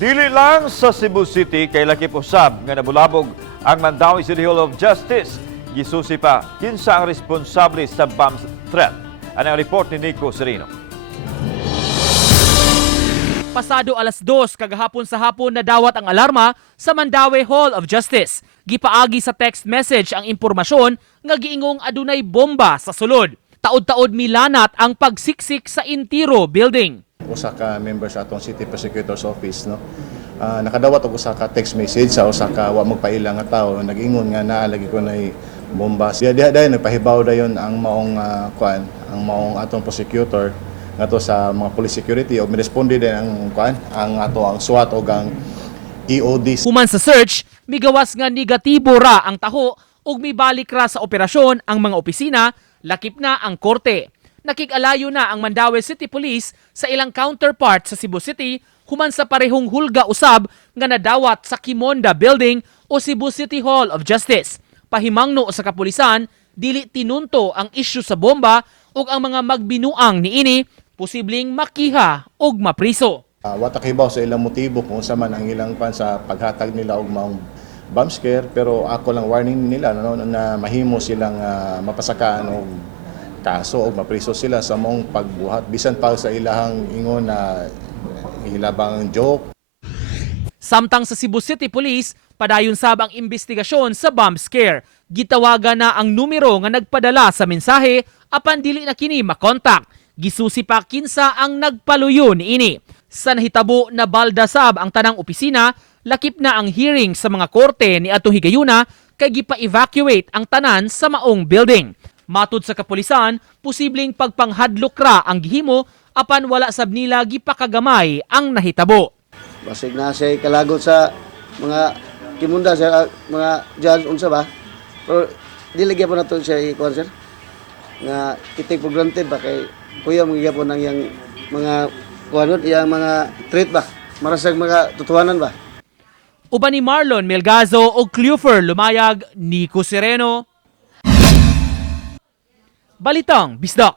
Dili lang sa Cebu City kay lakip usab nga nabulabog ang Mandawi City Hall of Justice. Gisusi pa kinsa ang responsable sa bomb threat. Ano ang report ni Nico Serino? Pasado alas 2 kagahapon sa hapon na dawat ang alarma sa Mandawi Hall of Justice. Gipaagi sa text message ang impormasyon nga giingong adunay bomba sa sulod. Taod-taod milanat ang pagsiksik sa Intiro Building. Usa ka member sa atong City Prosecutor's Office, no? Nakadawat og usa ka text message sa usa ka wa magpailang nga tawo, nag-ingon nga naalagi ko nay bomba. Diha nagpahibaw dayon ang maong ang maong atong prosecutor ngadto sa mga police security og miresponde din ang SWAT og ang EOD. Human sa search, migawas nga negatibo ra ang taho ug mibalik ra sa operasyon ang mga opisina, lakip na ang korte. Nakikalayo na ang Mandawi City Police sa ilang counterpart sa Cebu City human sa parehong hulga usab nga nadawat sa Quimonda Building o Cebu City Hall of Justice. Pahimangno sa kapulisan, dili tinunto ang isyu sa bomba ug ang mga magbinuang niini posibleng makiha ug mapriso. Watakibaw sa ilang motibo kung sa man ang ilang sa paghatag nila og maong bomb scare, pero ako lang warning nila na mahimo silang mapasakaan og kaso o mapriso sila sa mong pagbuhat bisan pa sa ilahang ingon na hilabang joke. Samtang sa Cebu City Police, padayon sab ang investigasyon sa bomb scare. Gitawagan na ang numero nga nagpadala sa mensahe apan dili na kini makontak. Gisusi pa kinsa ang nagpaluyo niini. Sa nahitabo na baldasab ang tanang opisina, lakip na ang hearing sa mga korte ni atong higayuna kay gipa-evacuate ang tanan sa maong building. Matud sa kapulisan, posibleng pagpanghadlok ra ang gihimo apan wala sab nila gipakagamay ang nahitabo. Basig na siya kalagot sa mga kimunda sa mga judge unsa ba? Pero dili gyapon nato siya ikuan sir. Nga kita for granted ba kay kuya magyapon nang yang mga kuanot yang mga treat ba? Marasag mga tutuanan ba? Uban ni Marlon Melgazo o Cleofer Lumayag, Nico Sereno. Balitang Bisdak.